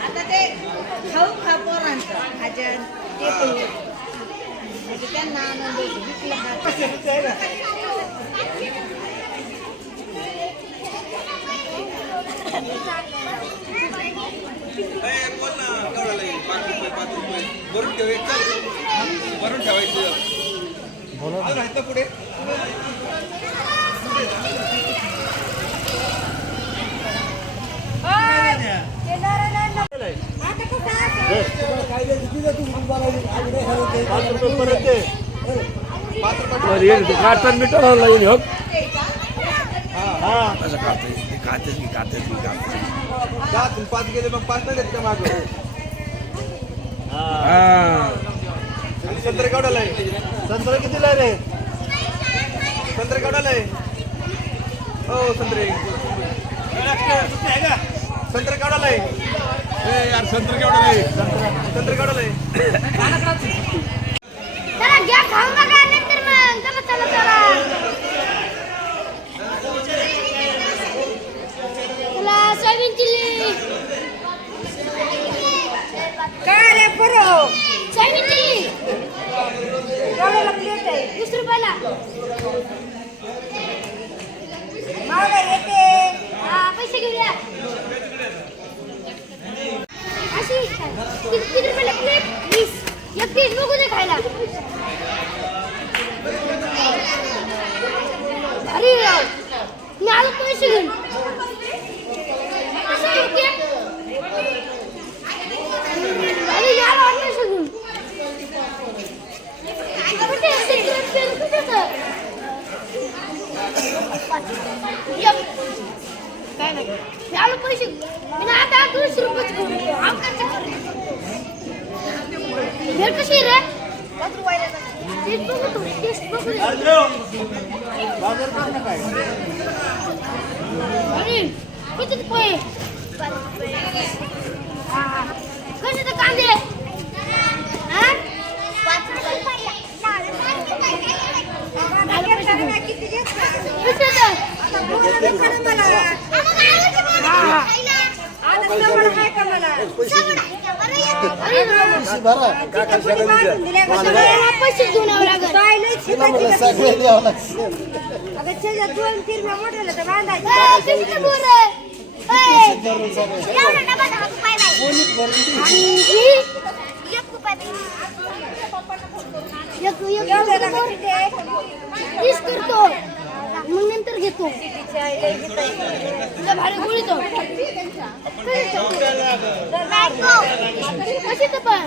आता ते खाऊ खा पोरांचं. भाजन ते पण म्हणजे त्यांना भरून ठेवायचं भरून ठेवायचं पुढे? भरून ठेवायचं अजून आहेत ना पुढे काढतात मीटर ऑनलाईन हो दहा तुम्ही पाच गेले मग पाच नाही देत का मागं आणि संत्रे केवढ्याला आहे संत्र कितीला रे संत्रे केवढ्याला आहे हो संत्रे संत्रे केवढ्याला आहे. ए यार संत्रे केवढ्याला आहे संत्रे केवढ्याला आहे. चला घ्या खाऊन बघा नंतर मग चला चला चला चला सोयाबीन चिल्ली काय रे बरो सोयाबीन चिल्ली एवढ्याला प्लेट आहे वीस रुपयाला मागे येते हा पैसे घेऊया अशी किती किती रुपयाला प्लेट वीस एक पीस बघू दे खायला अरे राव मी आलो पैसे घेऊन कसं आहे ते? अरे यार आलो पैसे घेऊन कुठे आहे ते? ते कुठे आहे ते? एक. काय चालू पैसे. मी आता दोनशे रुपये भेट कशी रे? किती पोहे कसे कांदे. किती घेतला कसे ते? आता बोला दे खरं मला हा, हा. आता जवळ आहे का मला अरे पैसे घेऊन यावं लागेल काय नाही शिकायची का अगं त्याच्या दोन फिरम्या मोठ्याला तर बांधायची करतो मग नंतर घेतो. तुला भारी गोळी तो कशी तर पण?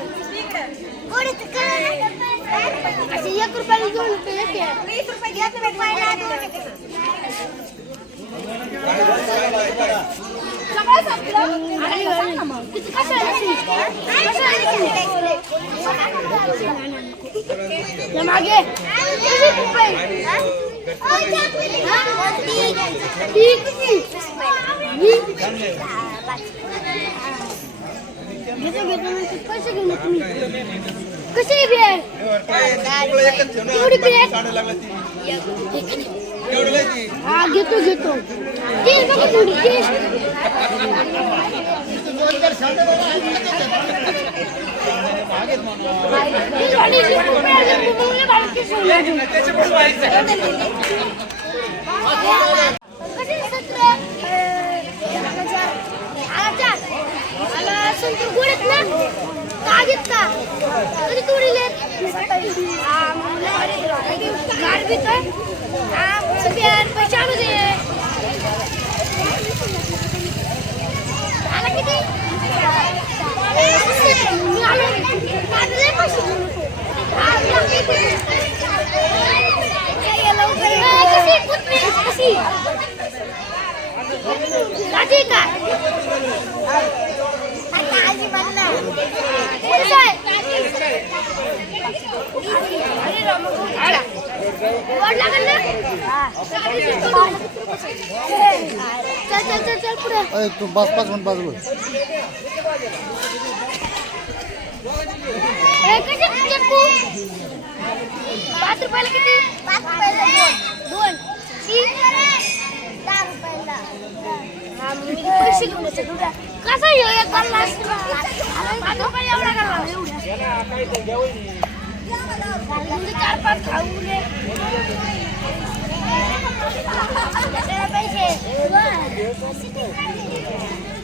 अशी एक रुपयाला दोन रुपये वीस रुपये कसे बी आहे घेतो घेतो म्हणते, पैसे आणू दे. आला किती? मी आलो. माझं लय पैसे घेऊन येतो. हा, मी आलो किती? ए, कशी कुठली? कशी? राजी का? कसं आहे? अरे राम, आला. गोड लागेल ना? चल चल चल चल पुढे. तू पाच पाच मिनिट बाजू? पाच रुपयाला किती पाच रुपयाला दोन. तीन. दहा रुपयाला पैसे घेऊन कसा पाच. चार पाच. खाऊ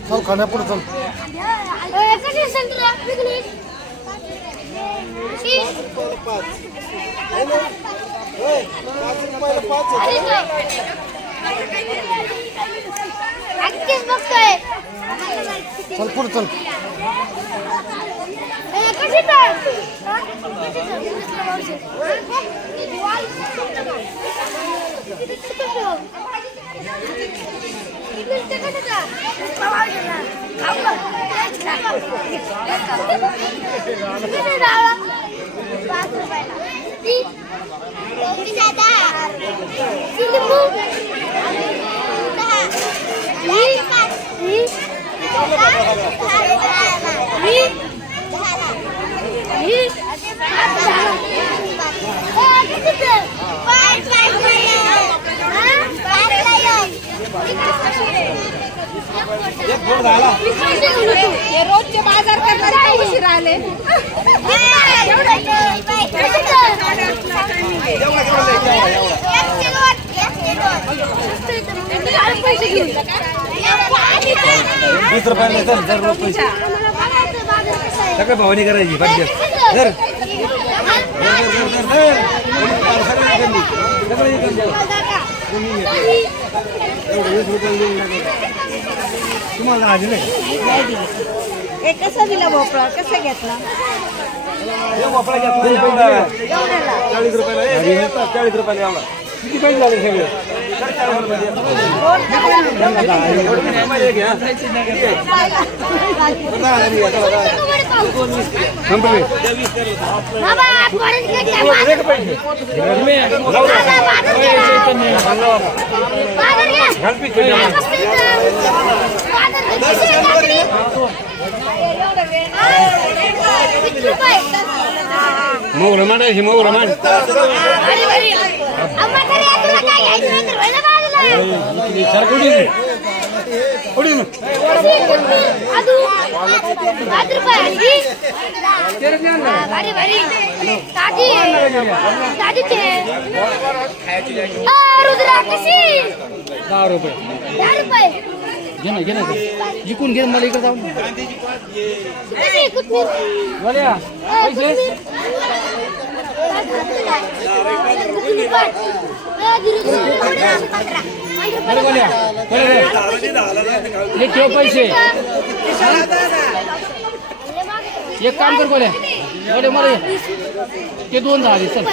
चल खाण्यापुढे चल कशी संत्रा पिकनिक बघतोय चल पुढे चल ए, कशी तर हे. रोजचे बाजार करणारे उशीर आले एवढं वीस रुपयाला चल दर रुपये सगळं भावनी करायची धर तुम्हाला आधी नाही कसा दिला भोपळा कसा घेतला चाळीस रुपयाला. चाळीस रुपयाला. एवढा किती पैसे झाले सगळे? मोगरा मांडायची मोगरा मांड भारी दहा रुपये. घे ना घे ना जिकून घे मला इकडे जाऊन बोल्या पैसे हे ठेव पैसे एक काम कर बोल्या बोले मला ते दोन झाले सर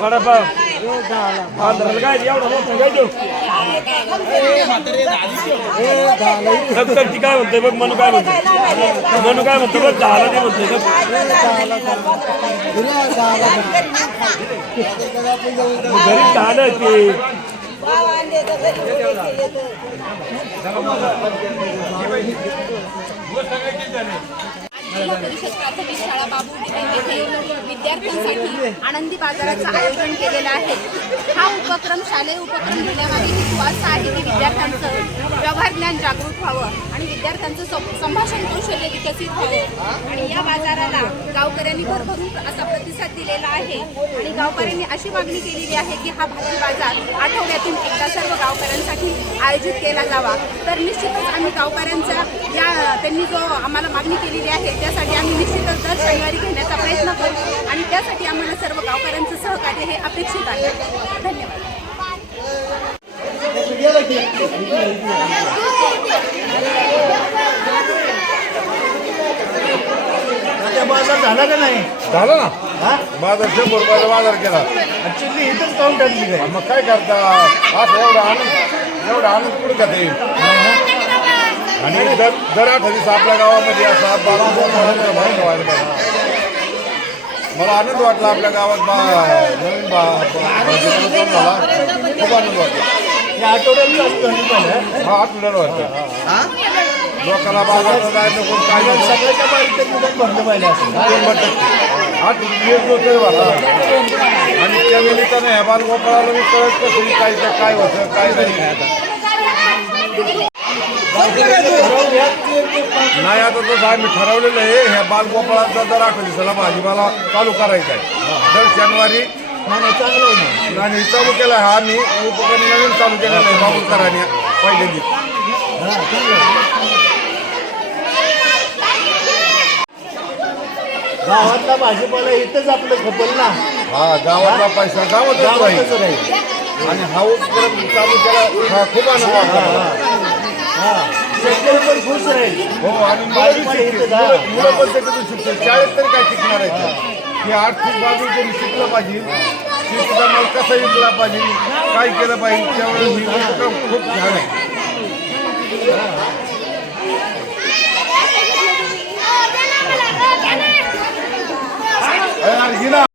वडापाव. काय काय म्हणते बघ मनू काय म्हणते मनू काय म्हणतो बघ दहाला ते म्हणते घरी झालं ते शाळा बाबू विद्यार्थ्यांसाठी आनंदी बाजाराचं आयोजन केलेलं आहे. हा उपक्रम शालेय उपक्रम घेण्यामागे हेतू असा आहे की विद्यार्थ्यांचं व्यवहार ज्ञान जागृत व्हावं आणि विद्यार्थ्यांचं सं- संभाषण कौशल्य विकसित व्हावं. आणि या बाजाराला गावकऱ्यांनी भरभरून असा प्रतिसाद दिलेला आहे. आणि गावकऱ्यांनी अशी मागणी केलेली आहे की हा भाजी बाजार आठवड्यातून एकदा सर्व गावकऱ्यांसाठी आयोजित केला जावा. तर निश्चितच आम्ही गावकऱ्यांचा या त्यांनी जो आम्हाला मागणी केलेली आहे त्यासाठी आम्ही निश्चितच दर शनिवारी घेण्याचा प्रयत्न करू. आणि त्यासाठी आम्हाला सर्व गावकऱ्यांचं सहकार्य हे अपेक्षित आहे. धन्यवाद. बाजार झाला का नाही? झालं ना. हा? बाजार शंभर रुपयाचा बाजार केला. ऍक्च्युली इथंच काउंट टाकली काय? मग काय करता? असं एवढा आनंद एवढा आनंद कुठे का ते आणि दर दर आठ दिवस आपल्या गावामध्ये असा बाजार भाव ठेवायला पाहिजे मला आनंद वाटला आपल्या गावात. बा नवीन बा झाला खूप आनंद वाटला. आठवड्यात पाहिजे हा आठवड्याला वाटतं. लोकांना बाजारात जायचं कोण काय. सगळ्याच्या भरलं पाहिजे आठ दिवस आणि त्या निमित्तानं ह्या बालगोपाळाला मी कळत कसं काय काय होतं काय नाही. नाही आता तसं आम्ही ठरवलेलं आहे ह्या बालगोपाळाचा दर आठ दिवसाला भाजीपाला चालू करायचा आहे. दर शनिवारी आणि चालू केला हा आम्ही उपकरण नवीन चालू केलेलं आहे बाबुलकरांनी पहिल्यांदा. गावातला भाजीपाला इथंच आपलं खपल ना. हा गावातला पैसा गावातच राहील. आणि हा उपक्रम चालू केला हा खूप आनंद शेतकरी पण खुश राहील हो आणि मुलं पण शिकतील. मुलं- मुलं त्याच्यातून शिकतील. शाळेत तरी काय शिकणार आहे की आर्थिक बाजू तरी शिकलं पाहिजे. शेतीचा माल विकला पाहिजे? काय केलं पाहिजे? त्यावेळेस ही उपक्रम खूप छान आहे. आणि